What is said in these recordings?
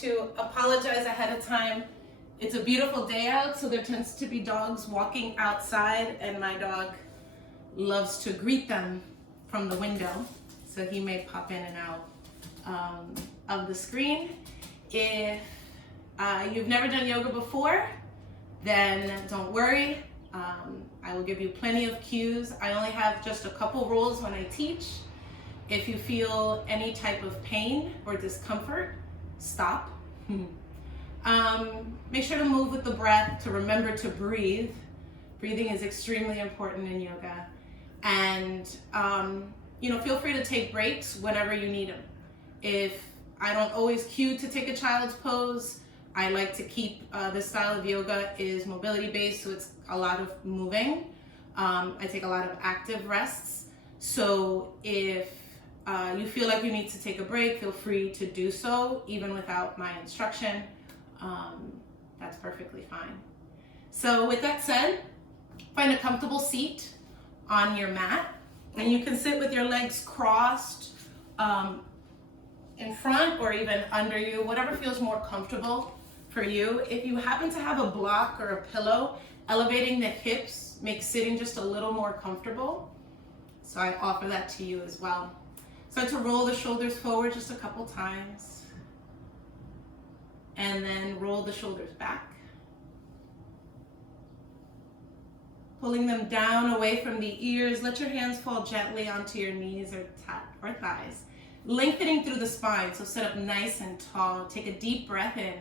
to apologize ahead of time. It's a beautiful day out, so there tends to be dogs walking outside, and my dog loves to greet them from the window, so he may pop in and out of the screen. If you've never done yoga before, then don't worry. I will give you plenty of cues. I only have just a couple rules when I teach. If you feel any type of pain or discomfort, stop. Make sure to move with the breath, to remember to breathe. Breathing is extremely important in yoga. And feel free to take breaks whenever you need them. If I don't always cue to take a child's pose, I like to keep this style of yoga is mobility based, so it's a lot of moving. I take a lot of active rests. So if you feel like you need to take a break, feel free to do so, even without my instruction. That's perfectly fine. So with that said, find a comfortable seat on your mat, and you can sit with your legs crossed in front or even under you, whatever feels more comfortable for you. If you happen to have a block or a pillow, elevating the hips makes sitting just a little more comfortable. So I offer that to you as well. Start to roll the shoulders forward just a couple times. And then roll the shoulders back. Pulling them down away from the ears. Let your hands fall gently onto your knees or thighs. Lengthening through the spine, so sit up nice and tall. Take a deep breath in.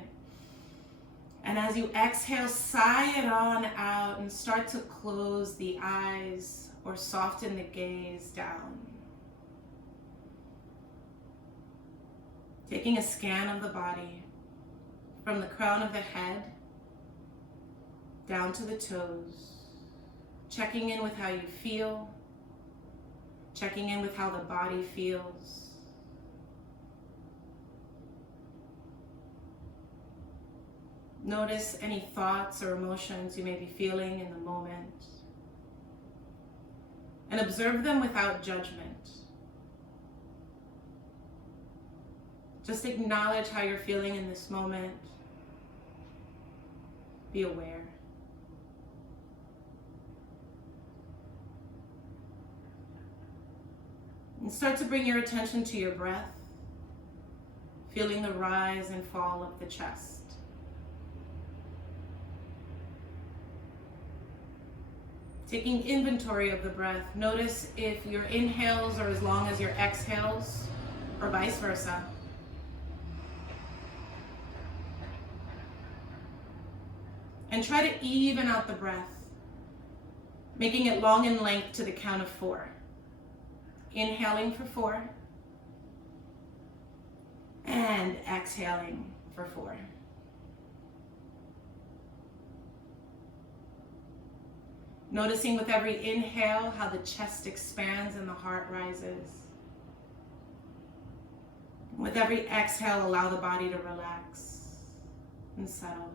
And as you exhale, sigh it on out and start to close the eyes or soften the gaze down. Taking a scan of the body from the crown of the head down to the toes. Checking in with how you feel. Checking in with how the body feels. Notice any thoughts or emotions you may be feeling in the moment. And observe them without judgment. Just acknowledge how you're feeling in this moment. Be aware. And start to bring your attention to your breath, feeling the rise and fall of the chest. Taking inventory of the breath, notice if your inhales are as long as your exhales, or vice versa. And try to even out the breath, making it long in length to the count of 4. Inhaling for 4, and exhaling for 4. Noticing with every inhale how the chest expands and the heart rises. With every exhale, allow the body to relax and settle.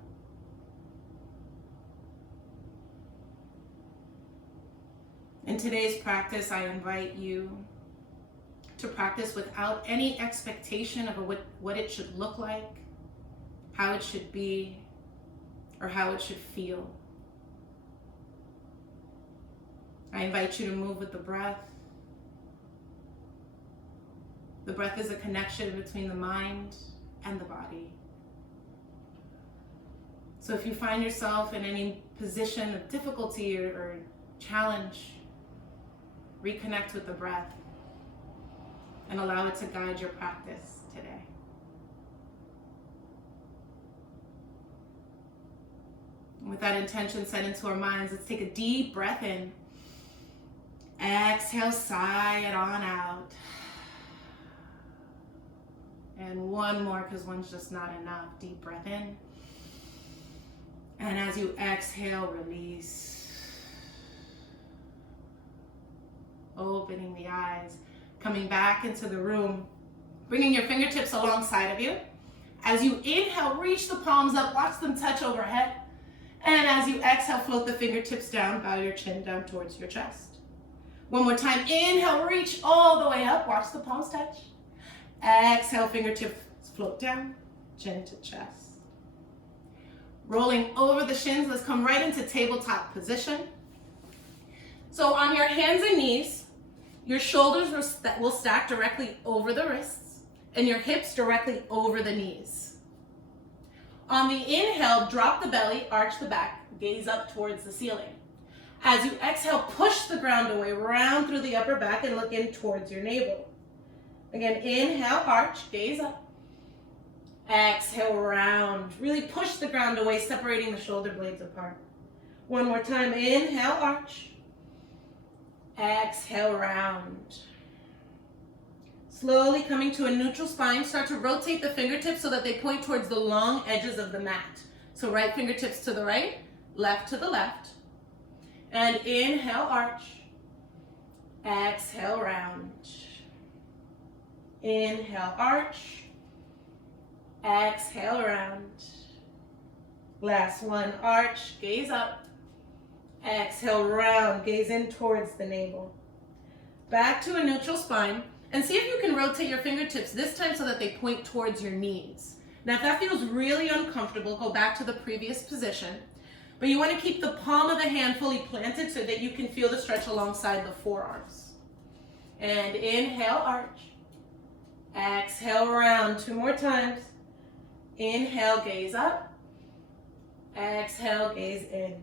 In today's practice, I invite you to practice without any expectation of what it should look like, how it should be, or how it should feel. I invite you to move with the breath. The breath is a connection between the mind and the body. So if you find yourself in any position of difficulty or challenge, reconnect with the breath and allow it to guide your practice today. And with that intention set into our minds, let's take a deep breath in. Exhale, sigh it on out. And one more, because one's just not enough. Deep breath in. And as you exhale, release. Opening the eyes, coming back into the room, bringing your fingertips alongside of you. As you inhale, reach the palms up, watch them touch overhead. And as you exhale, float the fingertips down, bow your chin down towards your chest. One more time, inhale, reach all the way up, watch the palms touch. Exhale, fingertips float down. chin to chest. Rolling over the shins, let's come right into tabletop position. So on your hands and knees, your shoulders will stack directly over the wrists and your hips directly over the knees. On the inhale, drop the belly, arch the back, gaze up towards the ceiling. As you exhale, push the ground away, round through the upper back and look in towards your navel. Again, inhale, arch, gaze up. Exhale, round. Really push the ground away, separating the shoulder blades apart. One more time, inhale, arch. Exhale, round. Slowly coming to a neutral spine, start to rotate the fingertips so that they point towards the long edges of the mat. So right fingertips to the right, left to the left. And inhale, arch. Exhale, round. Inhale, arch. Exhale, round. Last one, arch, gaze up. Exhale, round, gaze in towards the navel. Back to a neutral spine, and see if you can rotate your fingertips this time so that they point towards your knees. Now, if that feels really uncomfortable, go back to the previous position. But you want to keep the palm of the hand fully planted so that you can feel the stretch alongside the forearms. And inhale, arch. Exhale, round. 2 more times. Inhale, gaze up. Exhale, gaze in.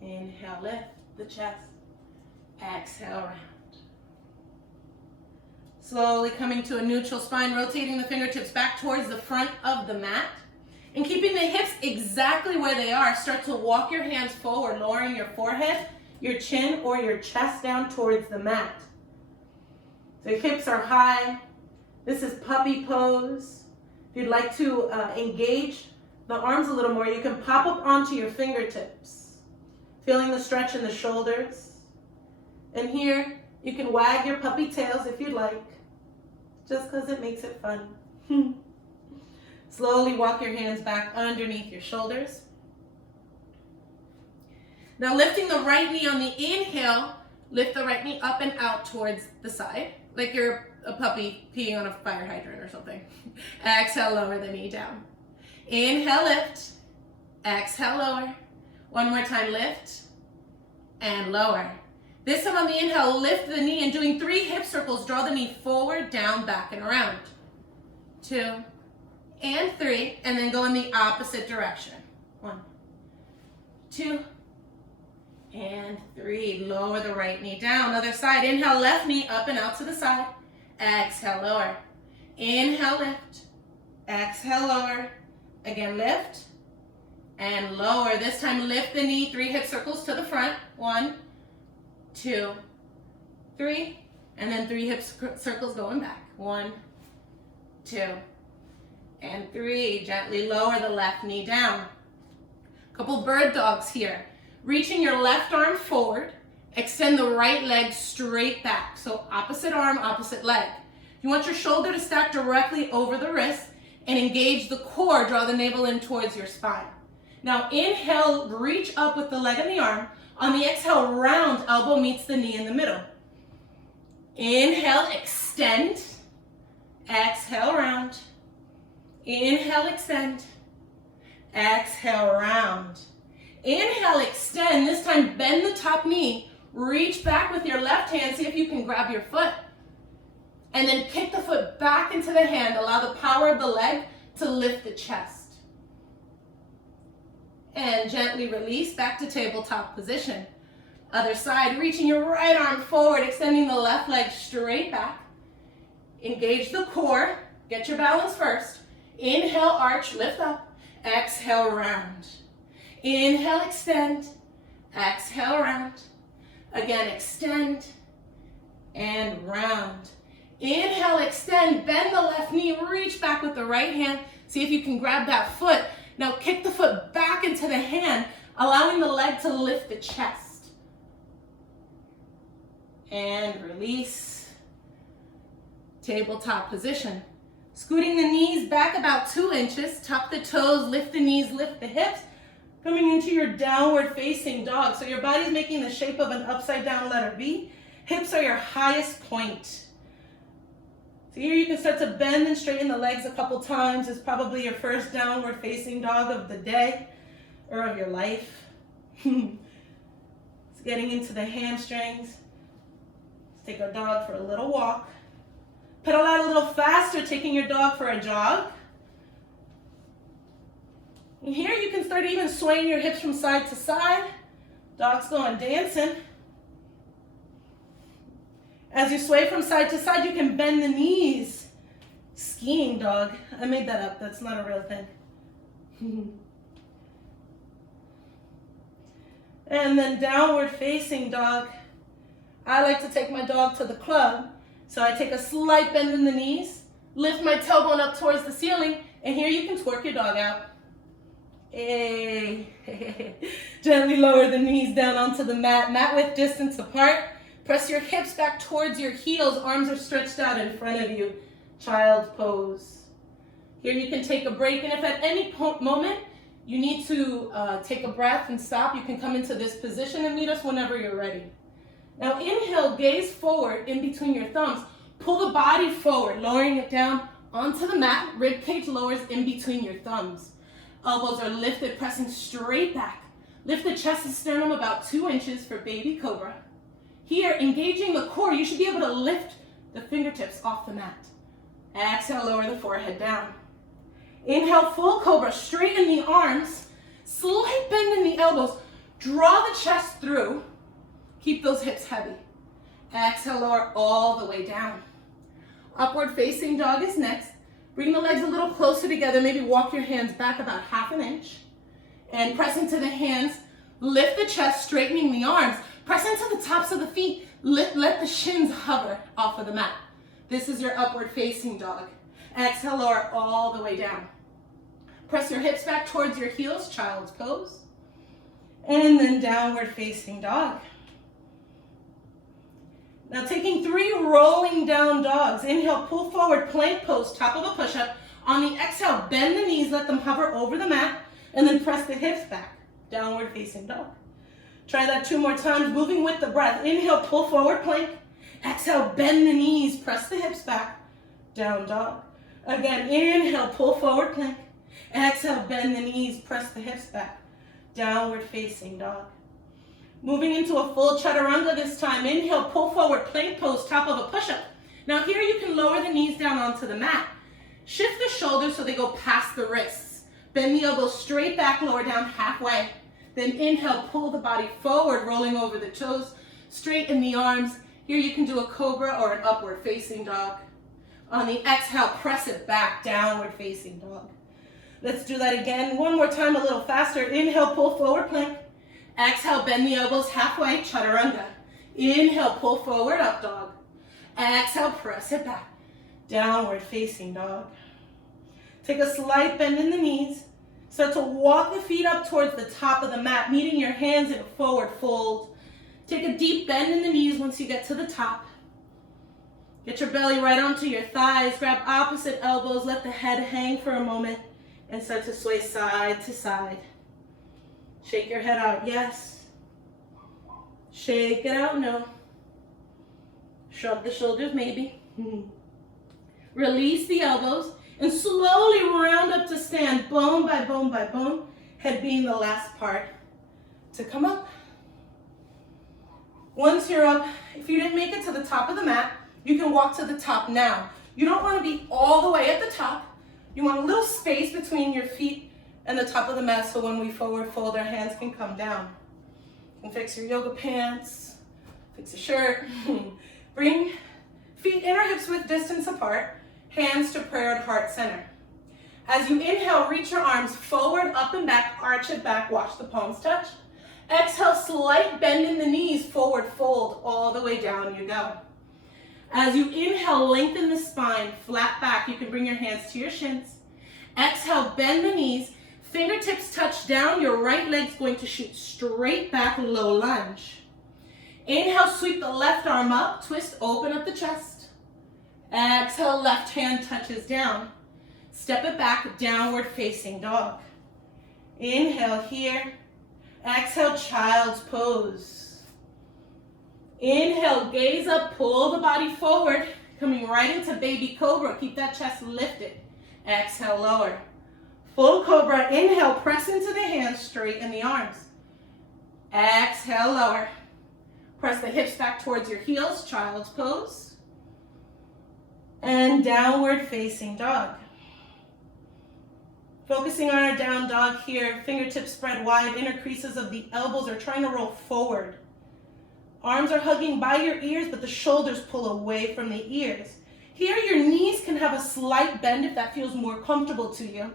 Inhale, lift the chest. Exhale, round. Slowly coming to a neutral spine, rotating the fingertips back towards the front of the mat. And keeping the hips exactly where they are, start to walk your hands forward, lowering your forehead, your chin, or your chest down towards the mat. The hips are high. This is puppy pose. If you'd like to engage the arms a little more, you can pop up onto your fingertips, feeling the stretch in the shoulders. And here, you can wag your puppy tails if you'd like, just because it makes it fun. Slowly walk your hands back underneath your shoulders. Now lifting the right knee on the inhale, lift the right knee up and out towards the side, like you're a puppy peeing on a fire hydrant or something. Exhale, lower the knee down. Inhale, lift. Exhale, lower. One more time, lift and lower. This time on the inhale, lift the knee and doing 3 hip circles, draw the knee forward, down, back, and around. 2 and 3, and then go in the opposite direction. 1, 2, and 3. Lower the right knee down. Other side, inhale, left knee up and out to the side. Exhale, lower. Inhale, lift. Exhale, lower. Again, lift and lower. This time, lift the knee, 3 hip circles to the front. 1, 2, 3, and then 3 hip circles going back. 1, 2, and 3. Gently lower the left knee down. Couple bird dogs here. Reaching your left arm forward, extend the right leg straight back. So opposite arm, opposite leg. You want your shoulder to stack directly over the wrist and engage the core, draw the navel in towards your spine. Now inhale, reach up with the leg and the arm. On the exhale, round, elbow meets the knee in the middle. Inhale, extend. Exhale, round. Inhale, extend. Exhale, round. Inhale, extend. This time, bend the top knee. Reach back with your left hand. See if you can grab your foot. And then kick the foot back into the hand. Allow the power of the leg to lift the chest. And gently release back to tabletop position. Other side, reaching your right arm forward, extending the left leg straight back. Engage the core. Get your balance first. Inhale, arch, lift up. Exhale, round. Inhale, extend. Exhale, round. Again, extend and round. Inhale, extend, bend the left knee, reach back with the right hand. See if you can grab that foot. Now kick the foot back into the hand, allowing the leg to lift the chest. And release. Tabletop position. Scooting the knees back about 2 inches, tuck the toes, lift the knees, lift the hips. Coming into your downward facing dog. So your body's making the shape of an upside down letter V. Hips are your highest point. So here you can start to bend and straighten the legs a couple times. It's probably your first downward facing dog of the day or of your life. It's getting into the hamstrings. Let's take our dog for a little walk. Pedal out a little faster, taking your dog for a jog. And here you can start even swaying your hips from side to side. Dog's going dancing. As you sway from side to side, you can bend the knees. Skiing dog. I made that up. That's not a real thing. And then downward facing dog. I like to take my dog to the club. So I take a slight bend in the knees, lift my tailbone up towards the ceiling, and here you can twerk your dog out. Hey. Gently lower the knees down onto the mat width distance apart. Press your hips back towards your heels, arms are stretched out in front of you. Child's pose. Here you can take a break, and if at any moment you need to take a breath and stop, you can come into this position and meet us whenever you're ready. Now inhale, gaze forward in between your thumbs. Pull the body forward, lowering it down onto the mat. Rib cage lowers in between your thumbs. Elbows are lifted, pressing straight back. Lift the chest and sternum about 2 inches for baby cobra. Here, engaging the core, you should be able to lift the fingertips off the mat. Exhale, lower the forehead down. Inhale, full cobra, straighten the arms. Slight bend in the elbows. Draw the chest through. Keep those hips heavy. Exhale, lower all the way down. Upward facing dog is next. Bring the legs a little closer together. Maybe walk your hands back about 1/2 inch. And press into the hands. Lift the chest, straightening the arms. Press into the tops of the feet. Let the shins hover off of the mat. This is your upward facing dog. Exhale, lower all the way down. Press your hips back towards your heels, child's pose. And then downward facing dog. Now taking 3 rolling down dogs. Inhale, pull forward, plank pose, top of a push-up. On the exhale, bend the knees, let them hover over the mat, and then press the hips back. Downward facing dog. Try that 2 more times, moving with the breath. Inhale, pull forward, plank. Exhale, bend the knees, press the hips back. Down dog. Again, inhale, pull forward, plank. Exhale, bend the knees, press the hips back. Downward facing dog. Moving into a full chaturanga this time. Inhale, pull forward, plank pose, top of a push-up. Now here you can lower the knees down onto the mat. Shift the shoulders so they go past the wrists. Bend the elbows straight back, lower down halfway. Then inhale, pull the body forward, rolling over the toes. Straighten the arms. Here you can do a cobra or an upward facing dog. On the exhale, press it back, downward facing dog. Let's do that again. 1 more time, a little faster. Inhale, pull forward, plank. Exhale, bend the elbows halfway, chaturanga. Inhale, pull forward, up dog. Exhale, press it back. Downward facing dog. Take a slight bend in the knees. Start to walk the feet up towards the top of the mat, meeting your hands in a forward fold. Take a deep bend in the knees once you get to the top. Get your belly right onto your thighs. Grab opposite elbows. Let the head hang for a moment and start to sway side to side. Shake your head out, yes. Shake it out, no. Shrug the shoulders, maybe. Release the elbows and slowly round up to stand, bone by bone by bone, head being the last part to come up. Once you're up, if you didn't make it to the top of the mat, you can walk to the top now. You don't want to be all the way at the top. You want a little space between your feet and the top of the mat, so when we forward fold, our hands can come down. You can fix your yoga pants, fix a shirt. Bring feet inner hips width distance apart, hands to prayer at heart center. As you inhale, reach your arms forward, up and back, arch it back, watch the palms touch. Exhale, slight bend in the knees, forward fold, all the way down you go. As you inhale, lengthen the spine, flat back. You can bring your hands to your shins. Exhale, bend the knees. Fingertips touch down, your right leg's going to shoot straight back, low lunge. Inhale, sweep the left arm up, twist, open up the chest. Exhale, left hand touches down. Step it back, downward facing dog. Inhale here. Exhale, child's pose. Inhale, gaze up, pull the body forward. Coming right into baby cobra. Keep that chest lifted. Exhale, lower. Full cobra. Inhale, press into the hands, straighten the arms. Exhale, lower. Press the hips back towards your heels, child's pose. And downward facing dog. Focusing on our down dog here, fingertips spread wide, inner creases of the elbows are trying to roll forward. Arms are hugging by your ears, but the shoulders pull away from the ears. Here, your knees can have a slight bend if that feels more comfortable to you.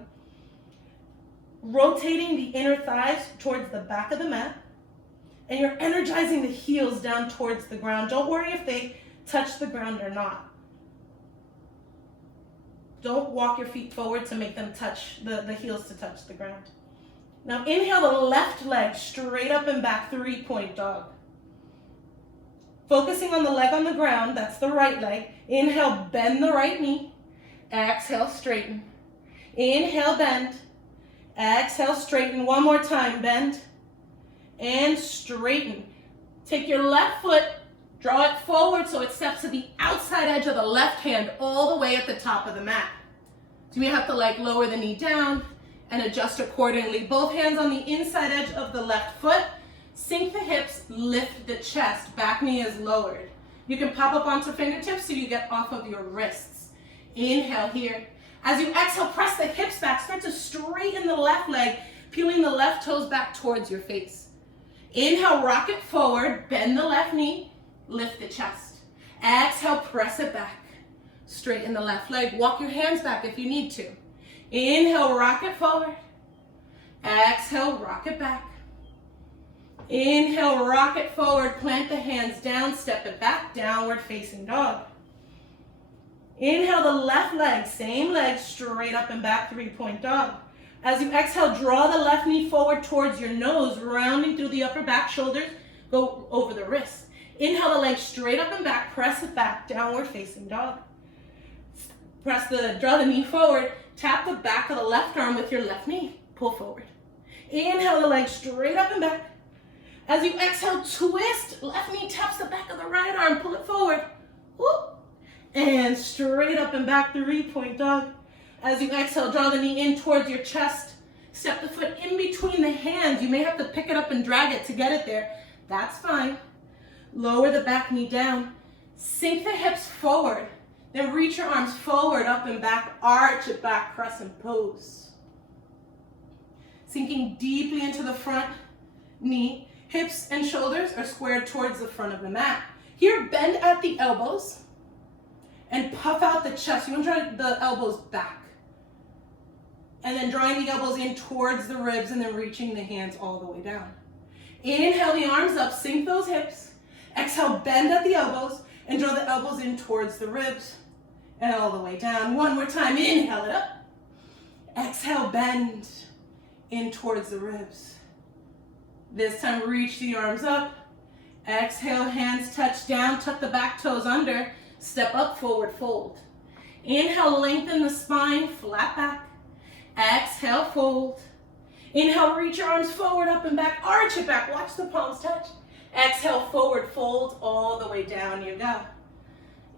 Rotating the inner thighs towards the back of the mat, and you're energizing the heels down towards the ground. Don't worry if they touch the ground or not. Don't walk your feet forward to make them touch, the heels to touch the ground. Now inhale the left leg straight up and back, 3-point dog. Focusing on the leg on the ground, that's the right leg. Inhale, bend the right knee. Exhale, straighten. Inhale, bend. Exhale, straighten. One more time, bend. And straighten. Take your left foot, draw it forward so it steps to the outside edge of the left hand all the way at the top of the mat. So you may have to lower the knee down and adjust accordingly. Both hands on the inside edge of the left foot. Sink the hips, lift the chest. Back knee is lowered. You can pop up onto fingertips so you get off of your wrists. Inhale here. As you exhale, press the hips back. Start to straighten the left leg, peeling the left toes back towards your face. Inhale, rock it forward, bend the left knee, lift the chest. Exhale, press it back. Straighten the left leg. Walk your hands back if you need to. Inhale, rock it forward. Exhale, rock it back. Inhale, rock it forward, plant the hands down, step it back, downward facing dog. Inhale the left leg, same leg, straight up and back, 3-point dog. As you exhale, draw the left knee forward towards your nose, rounding through the upper back shoulders, go over the wrists. Inhale the leg straight up and back, press it back, downward facing dog. Draw the knee forward, tap the back of the left arm with your left knee, pull forward. Inhale the leg straight up and back. As you exhale, twist, left knee taps the back of the right arm, pull it forward. Whoop. And straight up and back, 3-point dog. As you exhale, draw the knee in towards your chest. Step the foot in between the hands. You may have to pick it up and drag it to get it there. That's fine. Lower the back knee down. Sink the hips forward. Then reach your arms forward, up and back, arch it back, crescent pose. Sinking deeply into the front knee. Hips and shoulders are squared towards the front of the mat. Here, bend at the elbows and puff out the chest. You want to draw the elbows back. And then drawing the elbows in towards the ribs and then reaching the hands all the way down. Inhale the arms up, sink those hips. Exhale, bend at the elbows and draw the elbows in towards the ribs and all the way down. One more time, inhale it up. Exhale, bend in towards the ribs. This time, reach the arms up. Exhale, hands touch down, tuck the back toes under. Step up, forward fold. Inhale, lengthen the spine, flat back. Exhale, fold. Inhale, reach your arms forward, up and back, arch it back. Watch the palms touch. Exhale, forward fold, all the way down you go.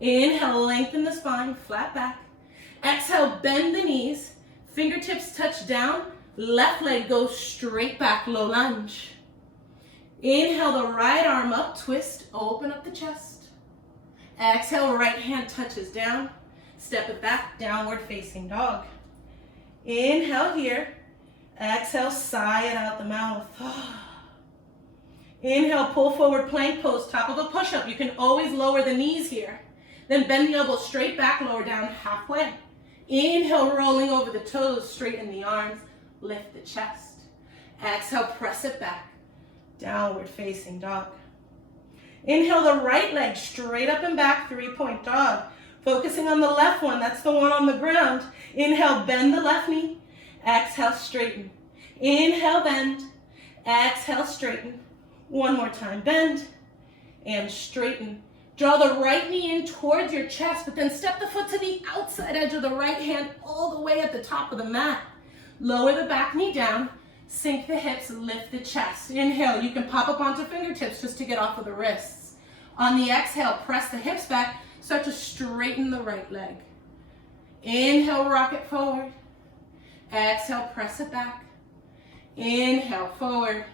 Inhale, lengthen the spine, flat back. Exhale, bend the knees. Fingertips touch down. Left leg goes straight back, low lunge. Inhale the right arm up, twist, open up the chest. Exhale, right hand touches down. Step it back, downward facing dog. Inhale here. Exhale, sigh it out the mouth. Inhale, pull forward plank pose, top of a push-up. You can always lower the knees here. Then bend the elbows straight back, lower down halfway. Inhale, rolling over the toes, straighten the arms, lift the chest. Exhale, press it back. Downward facing dog. Inhale the right leg straight up and back, 3-point dog. Focusing on the left one, that's the one on the ground. Inhale, bend the left knee. Exhale, straighten. Inhale, bend. Exhale, straighten. One more time, bend and straighten. Draw the right knee in towards your chest, but then step the foot to the outside edge of the right hand all the way at the top of the mat. Lower the back knee down. Sink the hips, lift the chest. Inhale, you can pop up onto fingertips just to get off of the wrists. On the exhale, press the hips back, Start to straighten the right leg. Inhale, rock it forward. Exhale, press it back. Inhale, forward.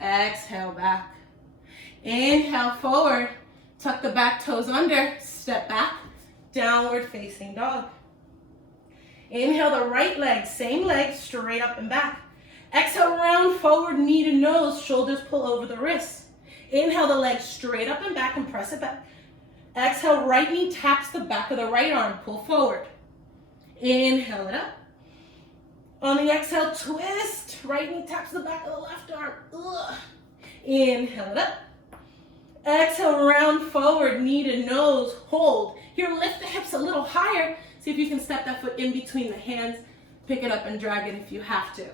Exhale, back. Inhale, forward. Tuck the back toes under. Step back. Downward facing dog. Inhale the right leg, same leg, straight up and back. Exhale, round forward, knee to nose, shoulders pull over the wrists. Inhale the leg straight up and back and press it back. Exhale, right knee taps the back of the right arm, pull forward. Inhale it up. On the exhale, twist. Right knee taps the back of the left arm. Ugh. Inhale it up. Exhale, round forward, knee to nose, hold. Here, lift the hips a little higher. See if you can step that foot in between the hands. Pick it up and drag it if you have to.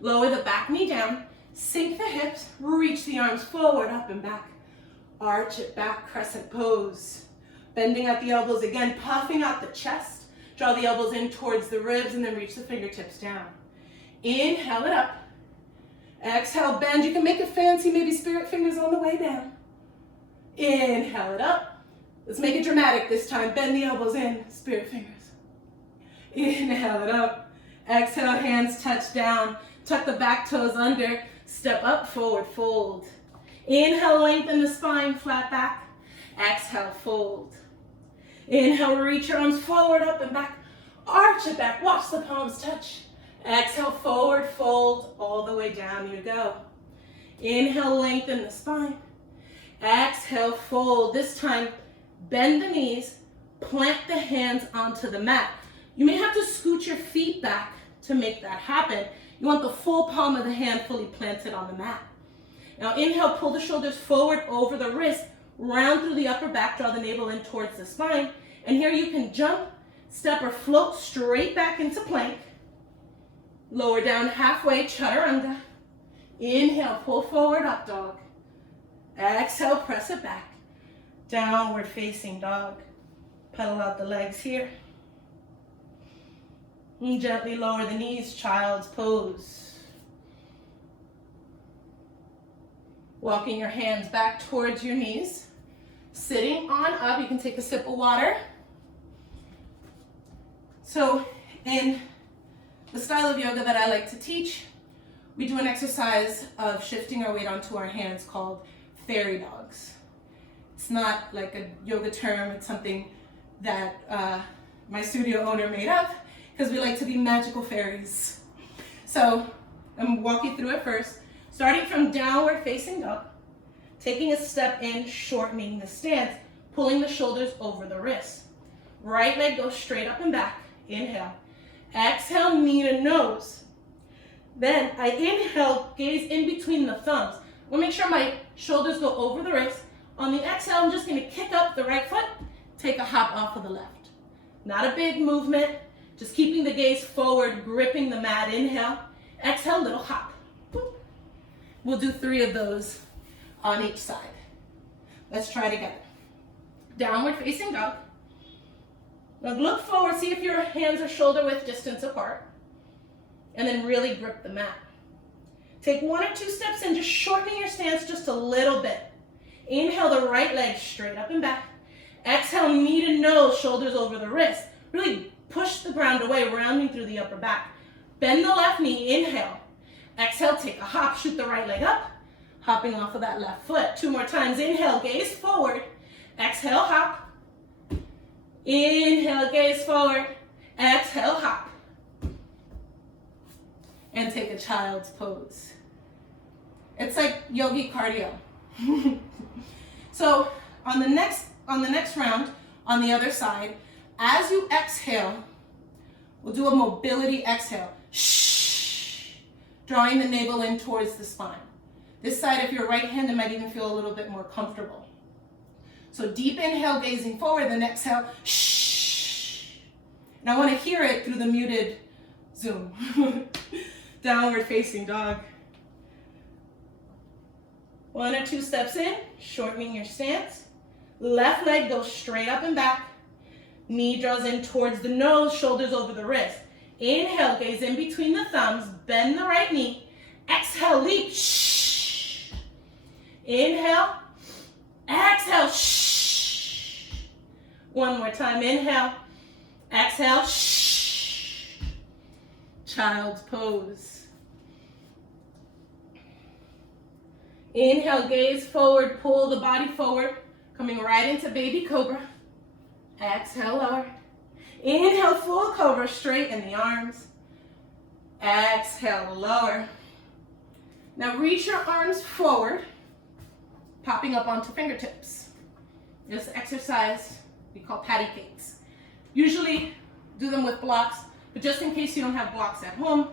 Lower the back knee down. Sink the hips. Reach the arms forward, up and back. Arch it back, crescent pose. Bending at the elbows again, puffing out the chest. Draw the elbows in towards the ribs and then reach the fingertips down. Inhale it up. Exhale, bend. You can make it fancy, maybe spirit fingers on the way down. Inhale it up. Let's make it dramatic this time. Bend the elbows in, spirit fingers. Inhale it up. Exhale, hands touch down. Tuck the back toes under. Step up, forward, fold. Inhale, lengthen the spine, flat back. Exhale, fold. Inhale, reach your arms forward, up and back. Arch it back, watch the palms touch. Exhale, forward, fold, all the way down you go. Inhale, lengthen the spine. Exhale, fold. This time, bend the knees, plant the hands onto the mat. You may have to scoot your feet back to make that happen. You want the full palm of the hand fully planted on the mat. Now inhale, pull the shoulders forward over the wrist, round through the upper back, draw the navel in towards the spine. And here you can jump, step, or float straight back into plank. Lower down halfway, chaturanga. Inhale, pull forward, up dog. Exhale, press it back. Downward facing dog. Pedal out the legs here. And gently lower the knees, child's pose. Walking your hands back towards your knees. Sitting on up, you can take a sip of water. So in the style of yoga that I like to teach, we do an exercise of shifting our weight onto our hands called fairy dogs. It's not like a yoga term, it's something that my studio owner made up because we like to be magical fairies. So I'm gonna walk you through it first. Starting from downward facing dog, taking a step in, shortening the stance, pulling the shoulders over the wrists. Right leg goes straight up and back, inhale. Exhale, knee to nose. Then I inhale, gaze in between the thumbs. I'm gonna make sure my shoulders go over the wrist. On the exhale, I'm just gonna kick up the right foot, take a hop off of the left. Not a big movement, just keeping the gaze forward, gripping the mat, inhale. Exhale, little hop. We'll do 3 of those on each side. Let's try together. Downward facing dog. Now look forward, see if your hands are shoulder width distance apart. And then really grip the mat. Take 1 or 2 steps in, just shortening your stance just a little bit. Inhale the right leg straight up and back. Exhale, knee to nose, shoulders over the wrist. Really push the ground away, rounding through the upper back. Bend the left knee, inhale. Exhale, take a hop, shoot the right leg up, hopping off of that left foot. 2 more times, inhale, gaze forward. Exhale, hop. Inhale, gaze forward. Exhale, hop. And take a child's pose. It's like yogi cardio. So on the next round, on the other side, as you exhale, we'll do a mobility exhale. Shh. Drawing the navel in towards the spine. This side, if you're right-handed, might even feel a little bit more comfortable. So deep inhale, gazing forward, then exhale, shh. And I want to hear it through the muted Zoom. Downward facing dog. 1 or 2 steps in, shortening your stance. Left leg goes straight up and back. Knee draws in towards the nose, shoulders over the wrist. Inhale, gaze in between the thumbs, bend the right knee. Exhale, leap, shh. Inhale, exhale, shh. One more time, inhale, exhale, shh. Child's pose. Inhale, gaze forward, pull the body forward, coming right into baby cobra. Exhale, lower. Inhale, full cobra, straighten the arms. Exhale, lower. Now reach your arms forward, popping up onto fingertips. This exercise we call patty cakes. Usually do them with blocks, but just in case you don't have blocks at home,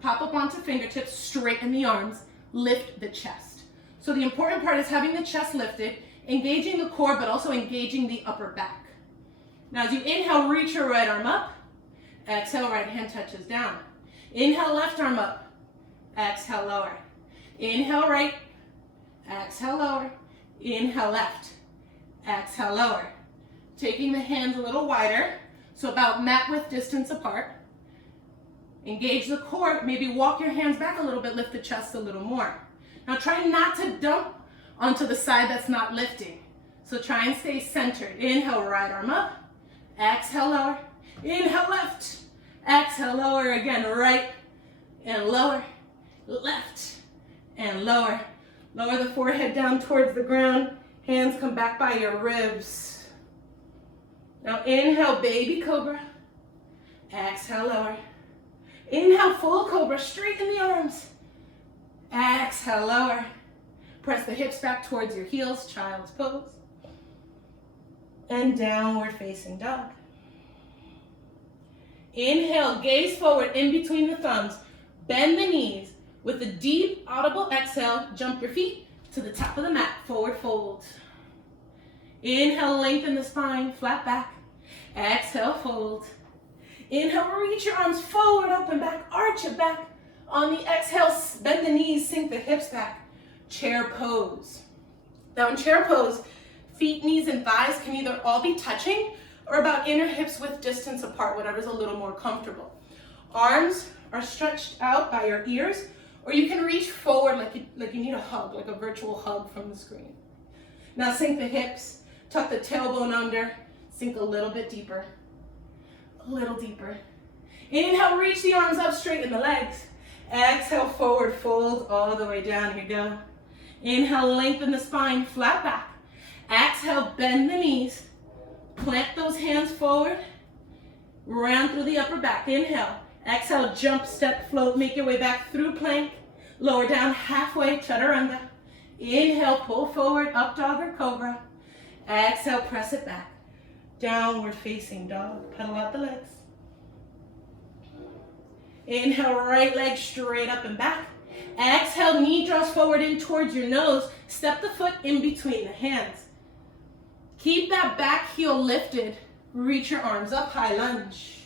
pop up onto fingertips, straighten the arms, lift the chest. So the important part is having the chest lifted, engaging the core, but also engaging the upper back. Now as you inhale, reach your right arm up. Exhale, right hand touches down. Inhale, left arm up. Exhale, lower. Inhale, right. Exhale, lower. Inhale, left. Exhale, lower. Taking the hands a little wider, so about mat width distance apart. Engage the core, maybe walk your hands back a little bit, lift the chest a little more. Now try not to dump onto the side that's not lifting. So try and stay centered. Inhale, right arm up. Exhale, lower. Inhale, left. Exhale, lower again, right and lower, left and lower. Lower the forehead down towards the ground. Hands come back by your ribs. Now inhale, baby cobra. Exhale, lower. Inhale, full cobra, straighten the arms. Exhale, lower. Press the hips back towards your heels, child's pose. And downward facing dog. Inhale, gaze forward in between the thumbs. Bend the knees. With a deep, audible exhale, jump your feet to the top of the mat, forward fold. Inhale, lengthen the spine, flat back. Exhale, fold. Inhale, reach your arms forward, up and back, arch it back. On the exhale, bend the knees, sink the hips back. Chair pose. Now in chair pose, feet, knees, and thighs can either all be touching or about inner hips width distance apart, whatever's a little more comfortable. Arms are stretched out by your ears, or you can reach forward like you need a hug, like a virtual hug from the screen. Now sink the hips, tuck the tailbone under, sink a little bit deeper, a little deeper. Inhale, reach the arms up, straighten the legs. Exhale, forward fold all the way down, here we go. Inhale, lengthen the spine, flat back. Exhale, bend the knees. Plant those hands forward, round through the upper back. Inhale, exhale, jump, step, float, make your way back through plank. Lower down halfway, chaturanga. Inhale, pull forward, up dog or cobra. Exhale, press it back. Downward facing dog, pedal out the legs. Inhale, right leg straight up and back. Exhale, knee draws forward in towards your nose. Step the foot in between the hands. Keep that back heel lifted. Reach your arms up, high lunge.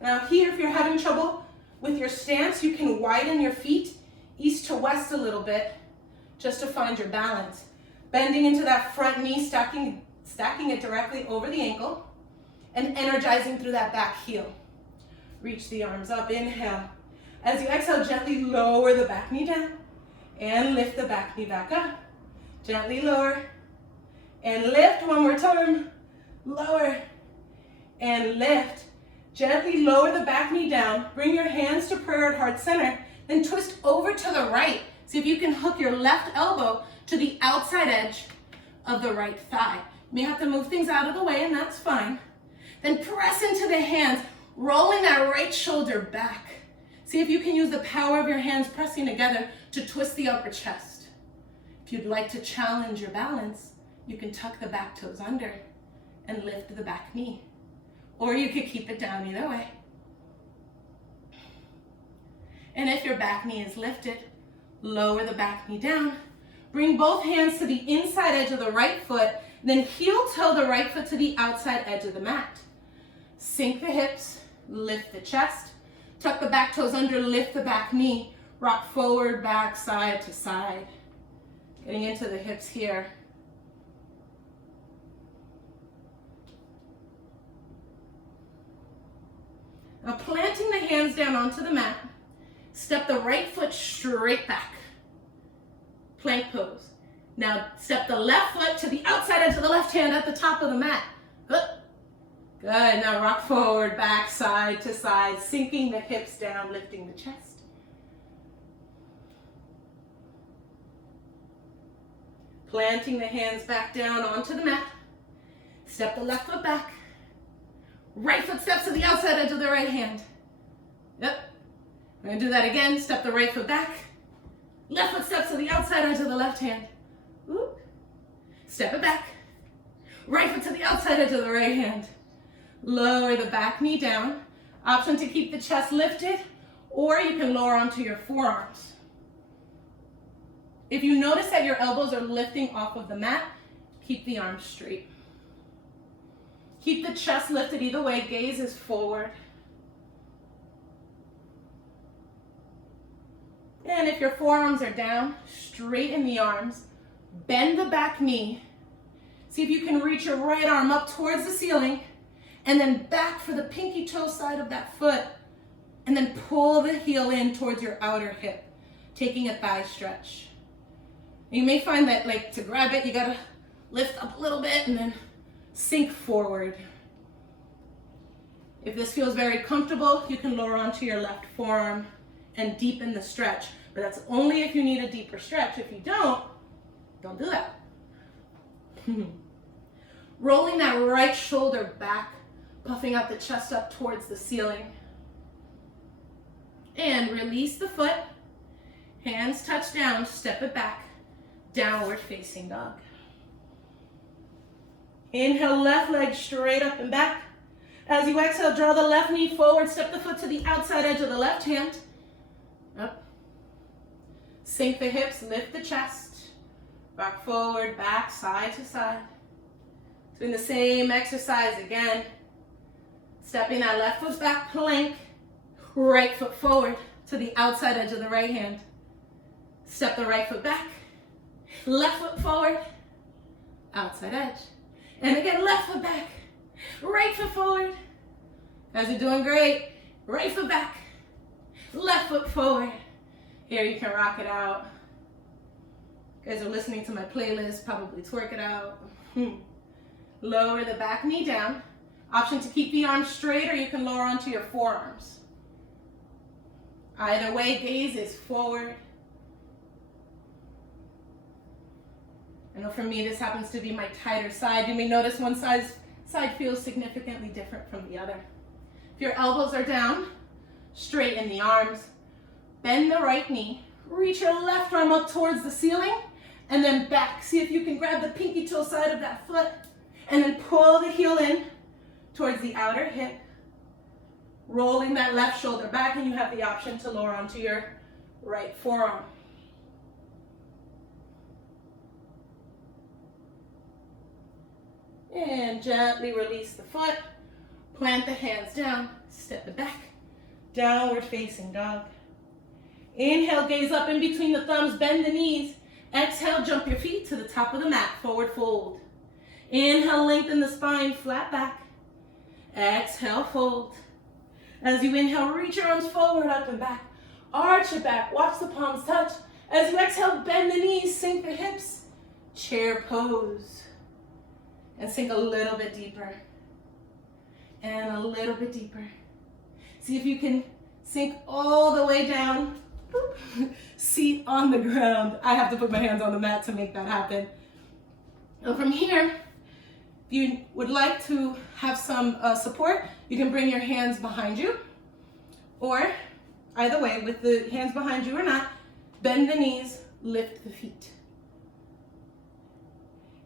Now here, if you're having trouble with your stance, you can widen your feet east to west a little bit just to find your balance. Bending into that front knee, stacking it directly over the ankle and energizing through that back heel. Reach the arms up, inhale. As you exhale, gently lower the back knee down and lift the back knee back up. Gently lower and lift one more time. Lower and lift. Gently lower the back knee down. Bring your hands to prayer at heart center. Then twist over to the right. See if you can hook your left elbow to the outside edge of the right thigh. You may have to move things out of the way, and that's fine. Then press into the hands, rolling that right shoulder back. See if you can use the power of your hands pressing together to twist the upper chest. If you'd like to challenge your balance, you can tuck the back toes under and lift the back knee. Or you could keep it down either way. And if your back knee is lifted, lower the back knee down. Bring both hands to the inside edge of the right foot, then heel toe the right foot to the outside edge of the mat. Sink the hips, lift the chest, tuck the back toes under, lift the back knee, rock forward, back, side to side. Getting into the hips here. Now planting the hands down onto the mat, step the right foot straight back. Plank pose. Now step the left foot to the outside edge of the left hand at the top of the mat. Good. Now rock forward, back, side to side, sinking the hips down, lifting the chest. Planting the hands back down onto the mat. Step the left foot back. Right foot steps to the outside edge of the right hand. Yep. We're going to do that again. Step the right foot back. Left foot steps to the outside edge of the left hand. Oop. Step it back. Right foot to the outside edge of the right hand. Lower the back knee down. Option to keep the chest lifted, or you can lower onto your forearms. If you notice that your elbows are lifting off of the mat, keep the arms straight. Keep the chest lifted either way, gaze is forward. And if your forearms are down, straighten the arms, bend the back knee. See if you can reach your right arm up towards the ceiling, and then back for the pinky toe side of that foot, and then pull the heel in towards your outer hip, taking a thigh stretch. You may find that like to grab it, you gotta lift up a little bit and then sink forward. If this feels very comfortable, you can lower onto your left forearm and deepen the stretch. But that's only if you need a deeper stretch. If you don't do that. Rolling that right shoulder back, puffing out the chest up towards the ceiling. And release the foot. Hands touch down, step it back. Downward facing dog. Inhale, left leg straight up and back. As you exhale, draw the left knee forward, step the foot to the outside edge of the left hand. Up. Sink the hips, lift the chest. Rock forward, back, side to side. Doing the same exercise again. Stepping that left foot back, plank. Right foot forward to the outside edge of the right hand. Step the right foot back. Left foot forward, outside edge. And again, left foot back. Right foot forward. Guys are doing great. Right foot back. Left foot forward. Here you can rock it out. You guys are listening to my playlist, probably twerk it out. Lower the back knee down. Option to keep the arms straight, or you can lower onto your forearms. Either way, gaze is forward. I know for me, this happens to be my tighter side. You may notice one side feels significantly different from the other. If your elbows are down, straighten the arms. Bend the right knee. Reach your left arm up towards the ceiling, and then back. See if you can grab the pinky toe side of that foot, and then pull the heel in towards the outer hip. Rolling that left shoulder back, and you have the option to lower onto your right forearm. And gently release the foot. Plant the hands down. Step it back. Downward facing dog. Inhale, gaze up in between the thumbs. Bend the knees. Exhale, jump your feet to the top of the mat. Forward fold. Inhale, lengthen the spine. Flat back. Exhale, fold. As you inhale, reach your arms forward, up and back. Arch it back. Watch the palms touch. As you exhale, bend the knees. Sink the hips. Chair pose. And sink a little bit deeper. And a little bit deeper. See if you can sink all the way down. Seat on the ground. I have to put my hands on the mat to make that happen. And from here, if you would like to have some support, you can bring your hands behind you. Or, either way, with the hands behind you or not, bend the knees, lift the feet.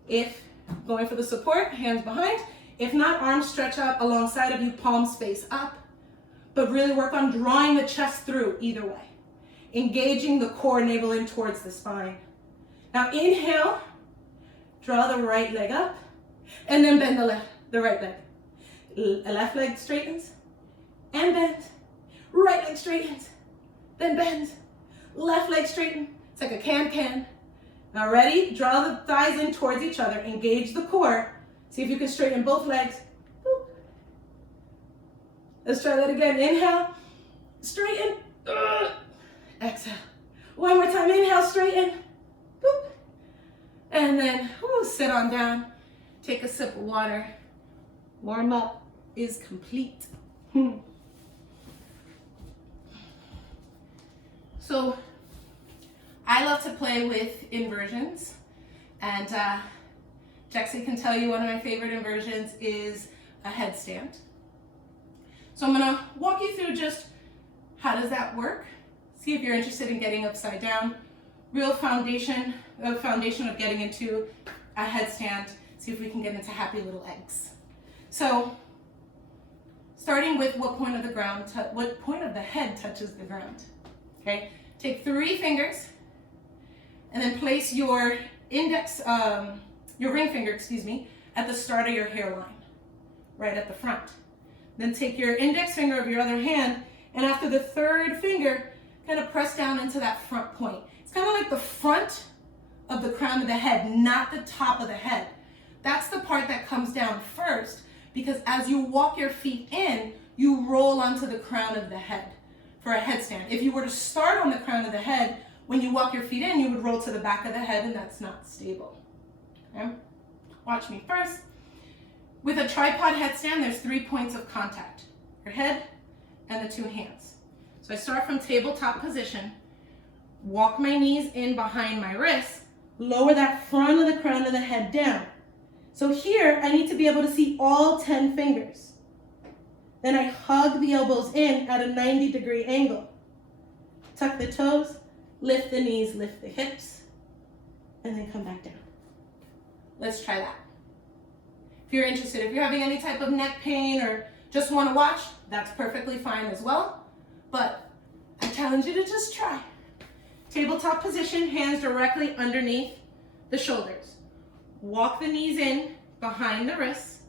If going for the support, hands behind. If not, arms stretch out alongside of you, palms face up. But really work on drawing the chest through either way. Engaging the core, navel in towards the spine. Now inhale, draw the right leg up, and then bend the right leg. Left leg straightens, and bends. Right leg straightens, then bends. Left leg straighten. It's like a can-can. Now ready? Draw the thighs in towards each other. Engage the core. See if you can straighten both legs. Boop. Let's try that again. Inhale. Straighten. Exhale. One more time. Inhale. Straighten. Boop. And then sit on down, take a sip of water. Warm up is complete. So I love to play with inversions, and Jexie can tell you one of my favorite inversions is a headstand. So I'm gonna walk you through just how does that work. See if you're interested in getting upside down. Real foundation of getting into a headstand. See if we can get into happy little eggs. So starting with what point of the head touches the ground. Okay, take 3 fingers and then place your ring finger, at the start of your hairline, right at the front. Then take your index finger of your other hand, and after the 3rd finger, kind of press down into that front point. It's kind of like the front of the crown of the head, not the top of the head. That's the part that comes down first, because as you walk your feet in, you roll onto the crown of the head for a headstand. If you were to start on the crown of the head, when you walk your feet in, you would roll to the back of the head, and that's not stable. Okay? Watch me first. With a tripod headstand, there's 3 points of contact: your head and the 2 hands. So I start from tabletop position, walk my knees in behind my wrists, lower that front of the crown of the head down. So here, I need to be able to see all 10 fingers. Then I hug the elbows in at a 90-degree angle. Tuck the toes, lift the knees, lift the hips, and then come back down. Let's try that. If you're interested, if you're having any type of neck pain or just want to watch, that's perfectly fine as well. But I challenge you to just try. Tabletop position, hands directly underneath the shoulders. Walk the knees in behind the wrists.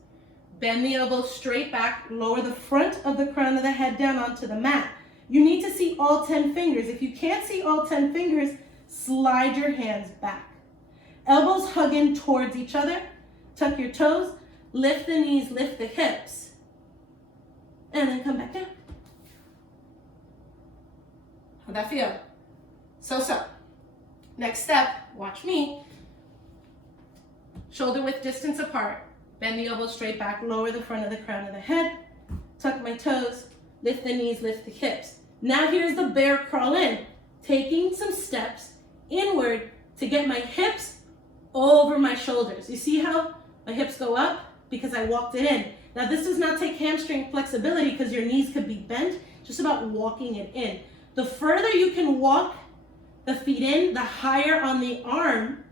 Bend the elbows straight back. Lower the front of the crown of the head down onto the mat. You need to see all 10 fingers. If you can't see all 10 fingers, slide your hands back. Elbows hug in towards each other. Tuck your toes. Lift the knees, lift the hips. And then come back down. How'd that feel? So. Next step, watch me. Shoulder width distance apart. Bend the elbows straight back. Lower the front of the crown of the head. Tuck my toes. Lift the knees, lift the hips. Now here's the bear crawl in. Taking some steps inward to get my hips over my shoulders. You see how my hips go up? Because I walked it in. Now this does not take hamstring flexibility because your knees could be bent. Just about walking it in. The further you can walk the feet in, the higher on the arm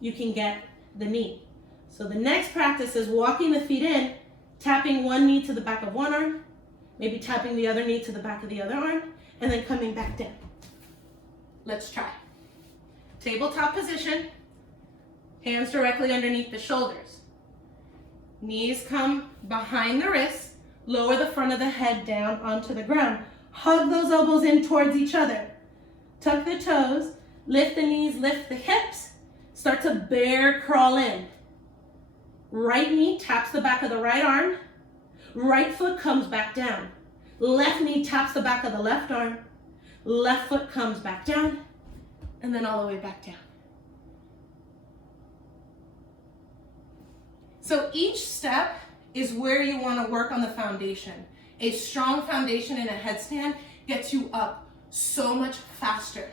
you can get the knee. So the next practice is walking the feet in, tapping one knee to the back of one arm, maybe tapping the other knee to the back of the other arm, and then coming back down. Let's try. Tabletop position, hands directly underneath the shoulders. Knees come behind the wrists, lower the front of the head down onto the ground. Hug those elbows in towards each other. Tuck the toes, lift the knees, lift the hips. Start to bear crawl in. Right knee taps the back of the right arm. Right foot comes back down. Left knee taps the back of the left arm. Left foot comes back down. And then all the way back down. So each step is where you want to work on the foundation. A strong foundation in a headstand gets you up so much faster.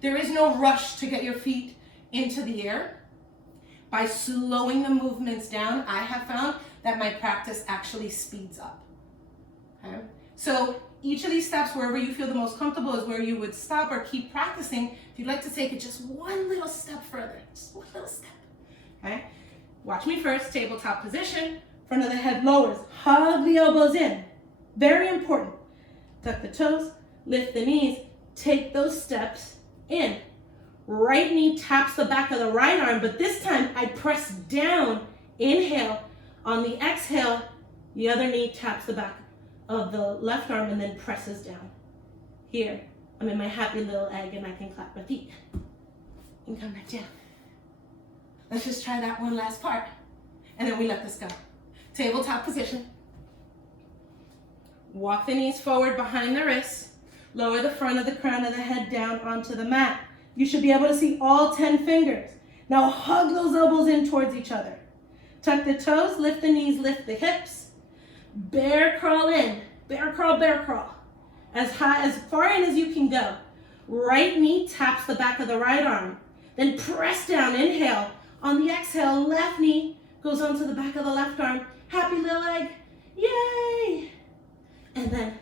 There is no rush to get your feet into the air. By slowing the movements down, I have found that my practice actually speeds up. Okay? So each of these steps, wherever you feel the most comfortable, is where you would stop or keep practicing. If you'd like to take it just one little step further, just one little step. Okay? Watch me first, tabletop position, front of the head lowers, hug the elbows in. Very important. Tuck the toes, lift the knees, take those steps in. Right knee taps the back of the right arm, but this time I press down, inhale. On the exhale, the other knee taps the back of the left arm and then presses down. Here, I'm in my happy little egg and I can clap my feet and come back down. Let's just try that one last part, and then we let this go. Tabletop position. Walk the knees forward behind the wrists. Lower the front of the crown of the head down onto the mat. You should be able to see all 10 fingers. Now hug those elbows in towards each other. Tuck the toes, lift the knees, lift the hips. Bear crawl in. Bear crawl, bear crawl. As far in as you can go. Right knee taps the back of the right arm. Then press down, inhale. On the exhale, left knee goes onto the back of the left arm. Happy little leg. Yay! And then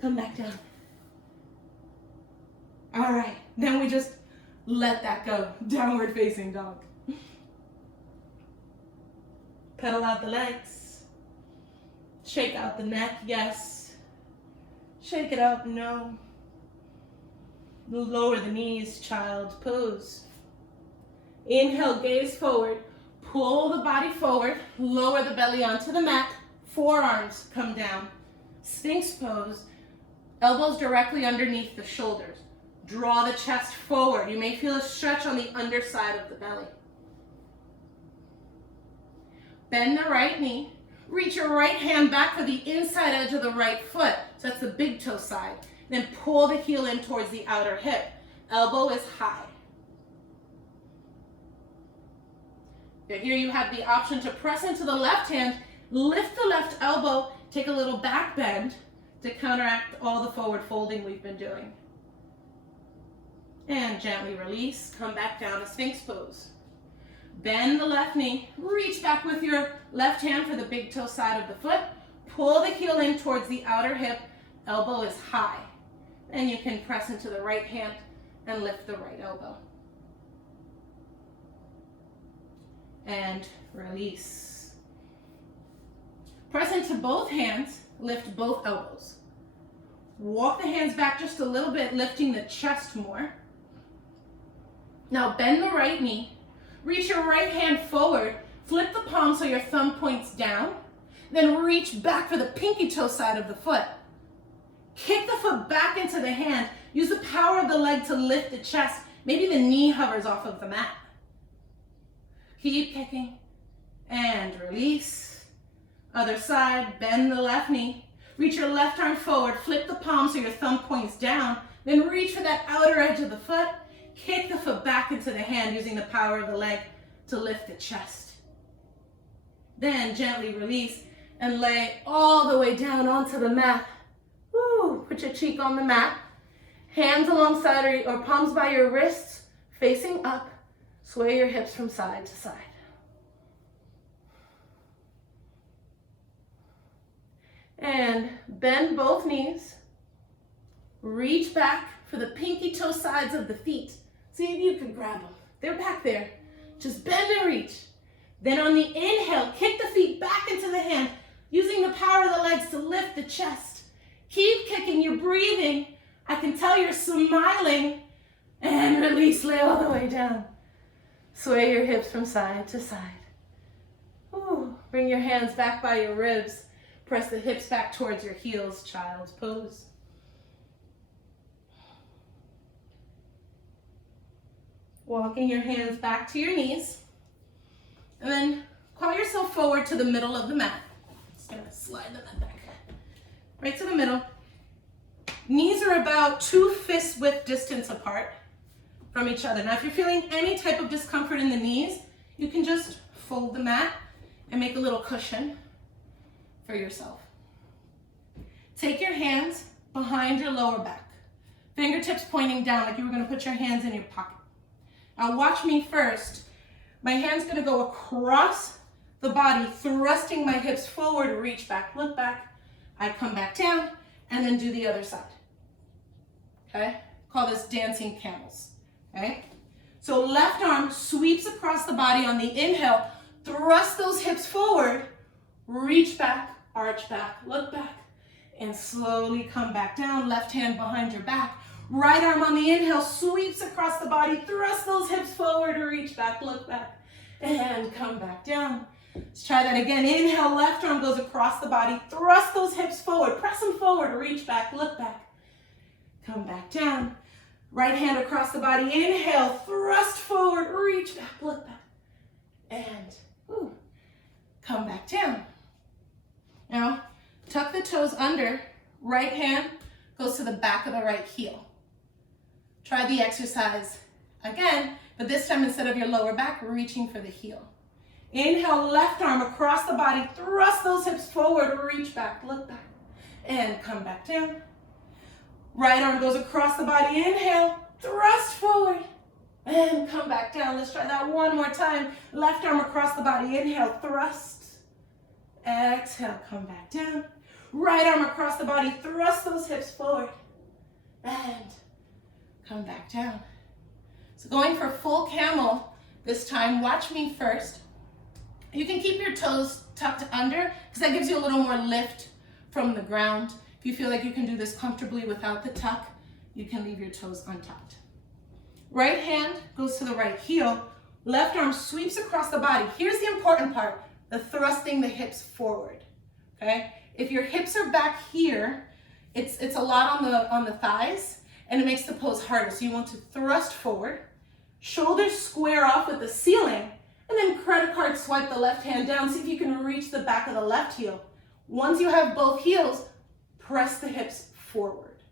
come back down. All right, then we just let that go. Downward facing dog. Pedal out the legs. Shake out the neck, yes. Shake it out, no. Lower the knees, child's pose. Inhale, gaze forward. Pull the body forward. Lower the belly onto the mat. Forearms come down. Sphinx pose. Elbows directly underneath the shoulders. Draw the chest forward. You may feel a stretch on the underside of the belly. Bend the right knee. Reach your right hand back for the inside edge of the right foot. So that's the big toe side. Then pull the heel in towards the outer hip. Elbow is high. Now here you have the option to press into the left hand, lift the left elbow, take a little back bend to counteract all the forward folding we've been doing. And gently release, come back down to Sphinx pose. Bend the left knee, reach back with your left hand for the big toe side of the foot, pull the heel in towards the outer hip, elbow is high. Then you can press into the right hand and lift the right elbow. And release. Press into both hands, lift both elbows. Walk the hands back just a little bit, lifting the chest more. Now bend the right knee, reach your right hand forward, flip the palm so your thumb points down, then reach back for the pinky toe side of the foot. Kick the foot back into the hand, use the power of the leg to lift the chest, maybe the knee hovers off of the mat. Keep kicking and release. Other side, bend the left knee. Reach your left arm forward, flip the palm so your thumb points down, then reach for that outer edge of the foot. Kick the foot back into the hand using the power of the leg to lift the chest. Then gently release and lay all the way down onto the mat. Woo. Put your cheek on the mat. Hands alongside or palms by your wrists, facing up. Sway your hips from side to side. And bend both knees. Reach back for the pinky toe sides of the feet. See if you can grab them. They're back there. Just bend and reach. Then on the inhale, kick the feet back into the hand, using the power of the legs to lift the chest. Keep kicking, you're breathing. I can tell you're smiling. And release, lay all the way down. Sway your hips from side to side. Ooh. Bring your hands back by your ribs. Press the hips back towards your heels, child's pose. Walking your hands back to your knees. And then crawl yourself forward to the middle of the mat. Just gonna slide the mat back. Right to the middle. Knees are about 2 fist width distance apart from each other. Now, if you're feeling any type of discomfort in the knees, you can just fold the mat and make a little cushion for yourself. Take your hands behind your lower back. Fingertips pointing down like you were gonna put your hands in your pocket. Now watch me first. My hand's gonna go across the body, thrusting my hips forward, reach back, look back. I come back down and then do the other side. Okay? Call this dancing camels. Okay? So left arm sweeps across the body on the inhale, thrust those hips forward, reach back, arch back, look back, and slowly come back down. Left hand behind your back. Right arm on the inhale sweeps across the body, thrust those hips forward, reach back, look back, and come back down. Let's try that again. Inhale, left arm goes across the body, thrust those hips forward, press them forward, reach back, look back, come back down. Right hand across the body, inhale, thrust forward, reach back, look back, and come back down. Now, tuck the toes under, right hand goes to the back of the right heel. Try the exercise again. But this time, instead of your lower back, we're reaching for the heel. Inhale, left arm across the body, thrust those hips forward, reach back, look back, and come back down. Right arm goes across the body, inhale, thrust forward, and come back down. Let's try that one more time. Left arm across the body, inhale, thrust, exhale, come back down. Right arm across the body, thrust those hips forward, and come back down. So going for full camel this time, watch me first. You can keep your toes tucked under because that gives you a little more lift from the ground. If you feel like you can do this comfortably without the tuck, you can leave your toes untucked. Right hand goes to the right heel. Left arm sweeps across the body. Here's the important part, the thrusting the hips forward, okay? If your hips are back here, it's a lot on the thighs, and it makes the pose harder. So you want to thrust forward, shoulders square off with the ceiling, and then credit card swipe the left hand down. See if you can reach the back of the left heel. Once you have both heels, press the hips forward.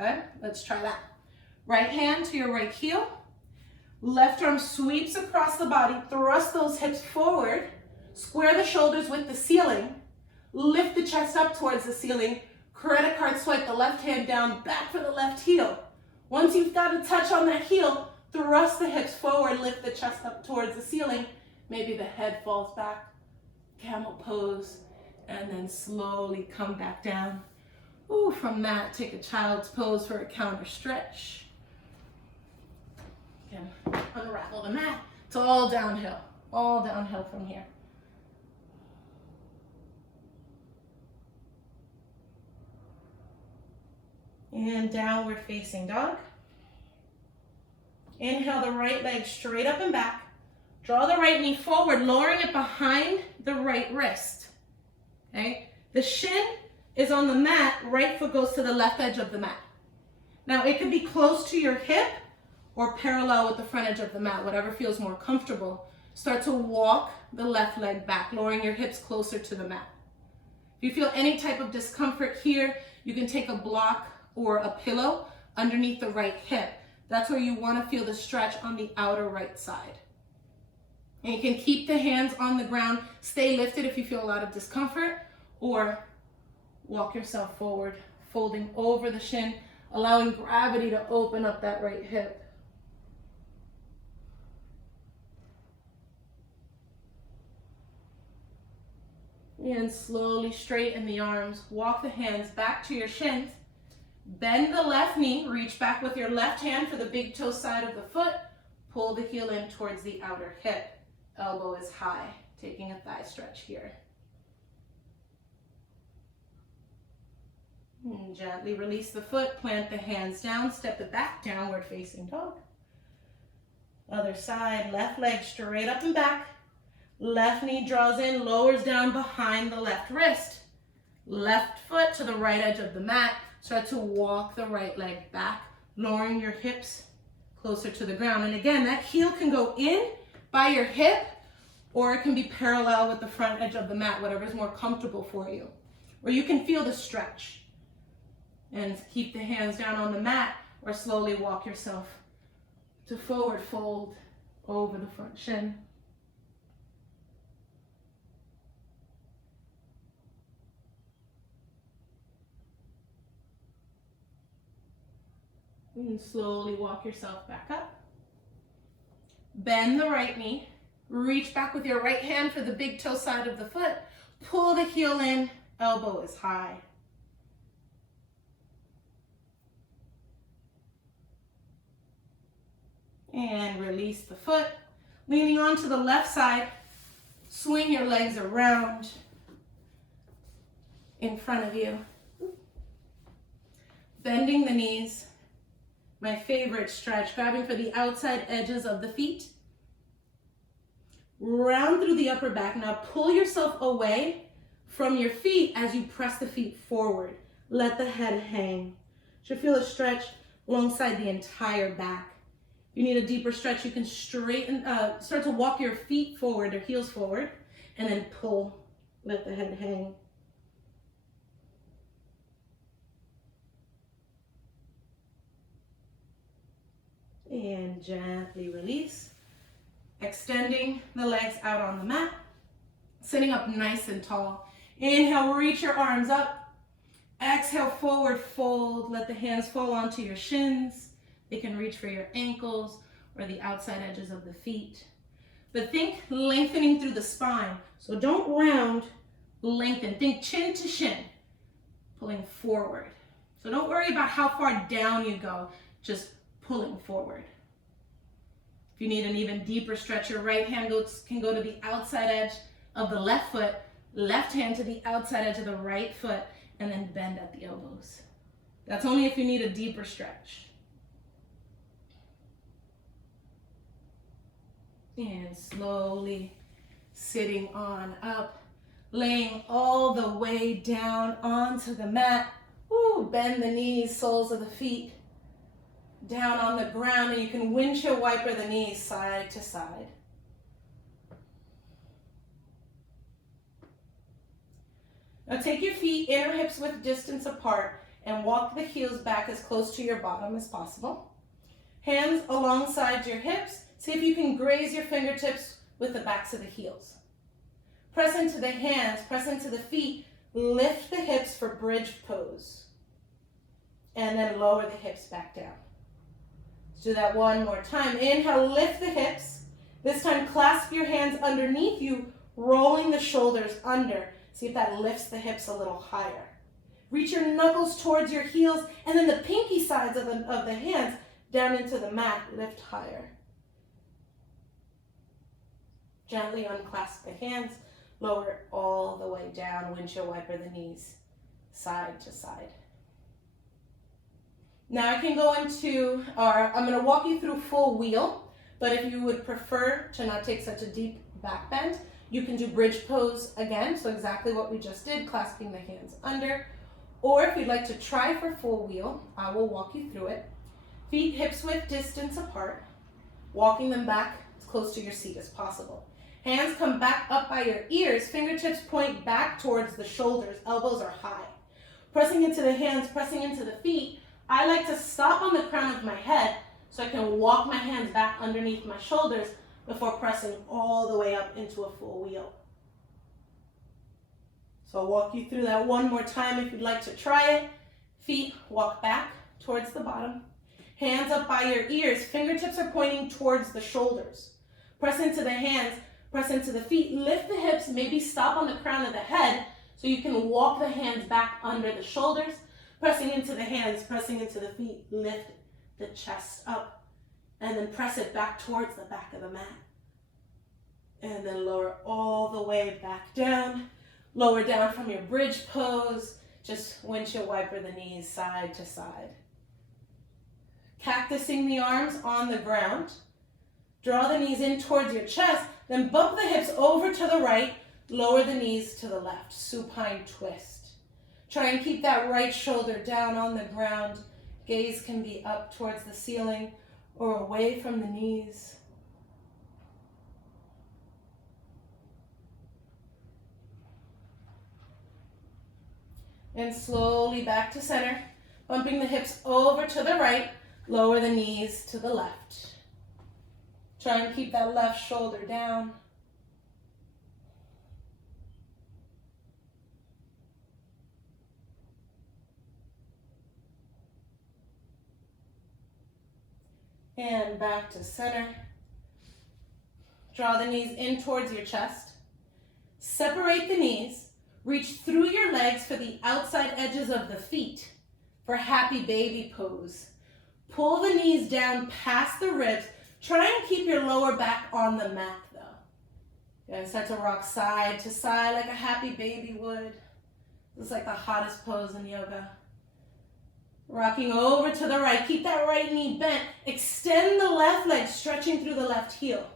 Okay, let's try that. Right hand to your right heel. Left arm sweeps across the body. Thrust those hips forward. Square the shoulders with the ceiling. Lift the chest up towards the ceiling. Credit card swipe the left hand down, back for the left heel. Once you've got a touch on that heel, thrust the hips forward, lift the chest up towards the ceiling. Maybe the head falls back, camel pose, and then slowly come back down. Ooh, from that, take a child's pose for a counter stretch. Again, unravel the mat. It's all downhill from here. And downward facing dog. Inhale the right leg straight up and back. Draw the right knee forward, lowering it behind the right wrist. Okay? The shin is on the mat, right foot goes to the left edge of the mat. Now it could be close to your hip or parallel with the front edge of the mat, whatever feels more comfortable. Start to walk the left leg back, lowering your hips closer to the mat. If you feel any type of discomfort here, you can take a block or a pillow underneath the right hip. That's where you want to feel the stretch on the outer right side. And you can keep the hands on the ground, stay lifted if you feel a lot of discomfort, or walk yourself forward, folding over the shin, allowing gravity to open up that right hip. And slowly straighten the arms, walk the hands back to your shins. Bend the left knee, reach back with your left hand for the big toe side of the foot. Pull the heel in towards the outer hip. Elbow is high, taking a thigh stretch here. And gently release the foot, plant the hands down, step it back, downward facing dog. Other side, left leg straight up and back. Left knee draws in, lowers down behind the left wrist. Left foot to the right edge of the mat. Start to walk the right leg back, lowering your hips closer to the ground. And again, that heel can go in by your hip, or it can be parallel with the front edge of the mat, whatever is more comfortable for you. Or you can feel the stretch. And keep the hands down on the mat, or slowly walk yourself to forward fold over the front shin. And slowly walk yourself back up. Bend the right knee. Reach back with your right hand for the big toe side of the foot. Pull the heel in, elbow is high. And release the foot. Leaning onto the left side, swing your legs around in front of you. Bending the knees. My favorite stretch, grabbing for the outside edges of the feet. Round through the upper back. Now pull yourself away from your feet as you press the feet forward. Let the head hang. Should feel a stretch alongside the entire back. If you need a deeper stretch, you can straighten, start to walk your feet forward or heels forward, and then pull. Let the head hang. And gently release. Extending the legs out on the mat. Sitting up nice and tall. Inhale, reach your arms up. Exhale, forward fold. Let the hands fall onto your shins. They can reach for your ankles or the outside edges of the feet. But think lengthening through the spine. So don't round, lengthen. Think chin to shin, pulling forward. So don't worry about how far down you go, just pulling forward. If you need an even deeper stretch, your right hand can go to the outside edge of the left foot, left hand to the outside edge of the right foot, and then bend at the elbows. That's only if you need a deeper stretch. And slowly sitting on up, laying all the way down onto the mat. Ooh, bend the knees, soles of the feet down on the ground, and you can windshield wiper the knees side to side. Now take your feet inner hips width distance apart and walk the heels back as close to your bottom as possible. Hands alongside your hips. See if you can graze your fingertips with the backs of the heels. Press into the hands, press into the feet, lift the hips for bridge pose. And then lower the hips back down. Let's do that one more time. Inhale, lift the hips. This time clasp your hands underneath you, rolling the shoulders under. See if that lifts the hips a little higher. Reach your knuckles towards your heels, and then the pinky sides of the hands down into the mat, lift higher. Gently unclasp the hands, lower it all the way down, windshield wiper the knees, side to side. Now I can go into, or I'm going to walk you through full wheel, but if you would prefer to not take such a deep back bend, you can do bridge pose again, so exactly what we just did, clasping the hands under. Or if you'd like to try for full wheel, I will walk you through it. Feet hips width distance apart, walking them back as close to your seat as possible. Hands come back up by your ears, fingertips point back towards the shoulders, elbows are high. Pressing into the hands, pressing into the feet, I like to stop on the crown of my head so I can walk my hands back underneath my shoulders before pressing all the way up into a full wheel. So I'll walk you through that one more time if you'd like to try it. Feet walk back towards the bottom. Hands up by your ears, fingertips are pointing towards the shoulders. Press into the hands, press into the feet, lift the hips, maybe stop on the crown of the head so you can walk the hands back under the shoulders. Pressing into the hands, pressing into the feet, lift the chest up, and then press it back towards the back of the mat. And then lower all the way back down. Lower down from your bridge pose, just windshield wiper the knees side to side. Cactusing the arms on the ground. Draw the knees in towards your chest, then bump the hips over to the right, lower the knees to the left, supine twist. Try and keep that right shoulder down on the ground. Gaze can be up towards the ceiling or away from the knees. And slowly back to center, bumping the hips over to the right, lower the knees to the left. Try and keep that left shoulder down. And back to center. Draw the knees in towards your chest. Separate the knees. Reach through your legs for the outside edges of the feet for happy baby pose. Pull the knees down past the ribs. Try and keep your lower back on the mat though. And start to rock side to side like a happy baby would. This is like the hottest pose in yoga. Rocking over to the right. Keep that right knee bent. Extend the left leg, stretching through the left heel.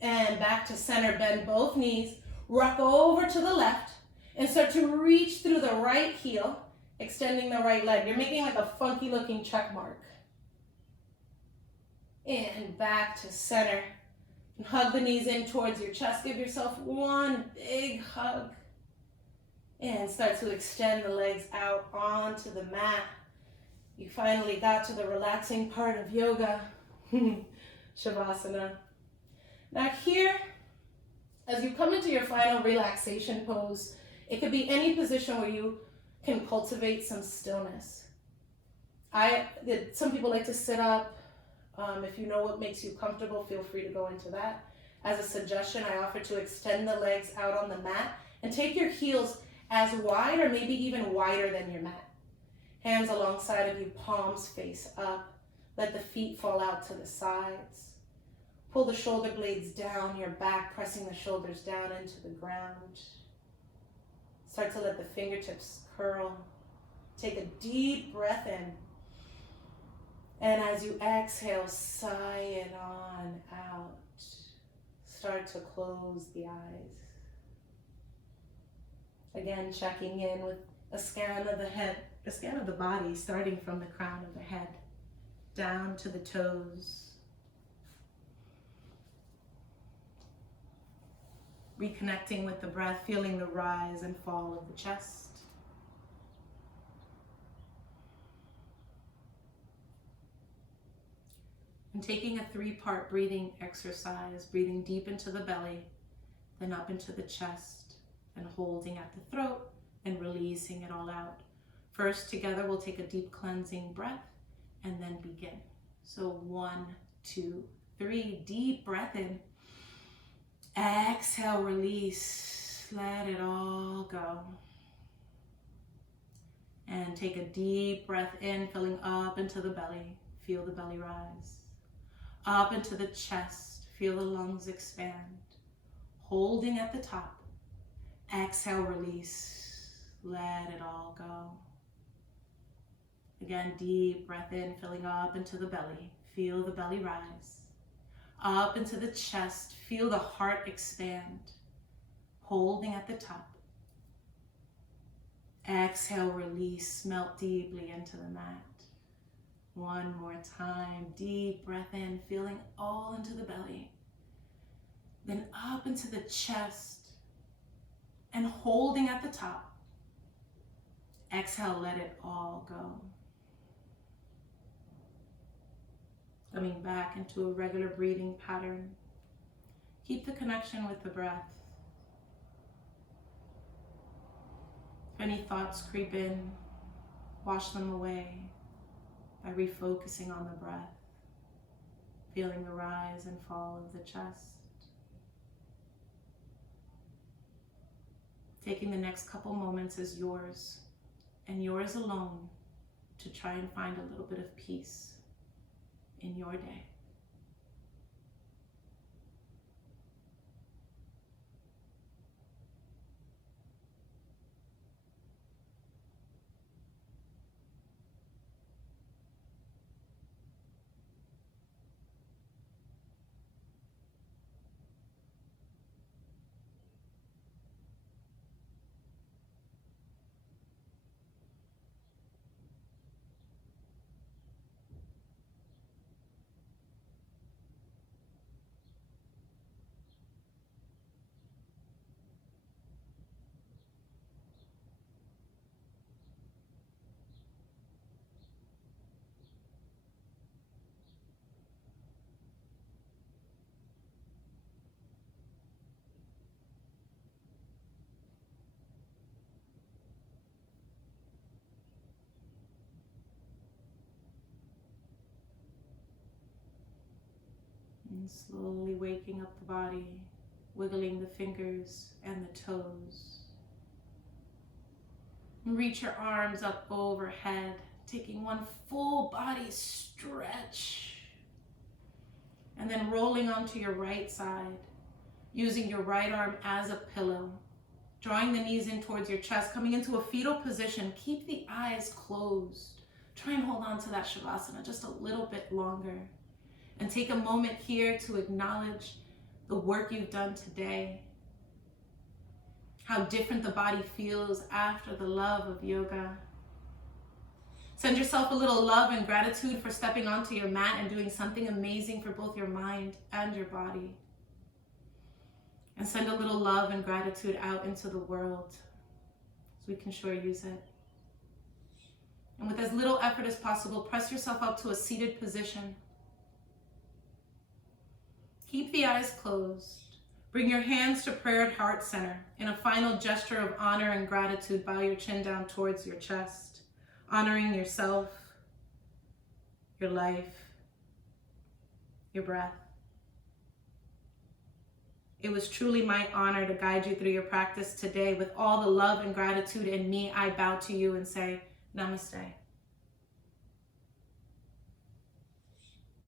And back to center. Bend both knees. Rock over to the left and start to reach through the right heel, extending the right leg. You're making like a funky looking check mark. And back to center. And hug the knees in towards your chest. Give yourself one big hug. And start to extend the legs out onto the mat. You finally got to the relaxing part of yoga, Shavasana. Now here, as you come into your final relaxation pose, it could be any position where you can cultivate some stillness. Some people like to sit up. If you know what makes you comfortable, feel free to go into that. As a suggestion, I offer to extend the legs out on the mat and take your heels as wide or maybe even wider than your mat. Hands alongside of you, palms face up. Let the feet fall out to the sides. Pull the shoulder blades down, your back pressing the shoulders down into the ground. Start to let the fingertips curl. Take a deep breath in. And as you exhale, sigh it on out. Start to close the eyes. Again, checking in with a scan of the head, a scan of the body, starting from the crown of the head down to the toes. Reconnecting with the breath, feeling the rise and fall of the chest. And taking a 3-part breathing exercise, breathing deep into the belly, then up into the chest, and holding at the throat and releasing it all out. First, together, we'll take a deep cleansing breath and then begin. So 1, 2, 3, deep breath in. Exhale, release, let it all go. And take a deep breath in, filling up into the belly. Feel the belly rise. Up into the chest, feel the lungs expand. Holding at the top. Exhale, release, let it all go. Again, deep breath in, filling up into the belly. Feel the belly rise. Up into the chest, feel the heart expand. Holding at the top. Exhale, release, melt deeply into the mat. One more time, deep breath in, feeling all into the belly. Then up into the chest and holding at the top. Exhale, let it all go. Coming back into a regular breathing pattern. Keep the connection with the breath. If any thoughts creep in, wash them away by refocusing on the breath, feeling the rise and fall of the chest. Taking the next couple moments as yours, and yours alone, to try and find a little bit of peace in your day. And slowly waking up the body, wiggling the fingers and the toes. And reach your arms up overhead, taking one full body stretch. And then rolling onto your right side, using your right arm as a pillow. Drawing the knees in towards your chest, coming into a fetal position. Keep the eyes closed. Try and hold on to that Shavasana just a little bit longer. And take a moment here to acknowledge the work you've done today. How different the body feels after the love of yoga. Send yourself a little love and gratitude for stepping onto your mat and doing something amazing for both your mind and your body. And send a little love and gratitude out into the world so we can sure use it. And with as little effort as possible, press yourself up to a seated position. Keep the eyes closed. Bring your hands to prayer at heart center. In a final gesture of honor and gratitude, bow your chin down towards your chest, honoring yourself, your life, your breath. It was truly my honor to guide you through your practice today. With all the love and gratitude in me, I bow to you and say, Namaste.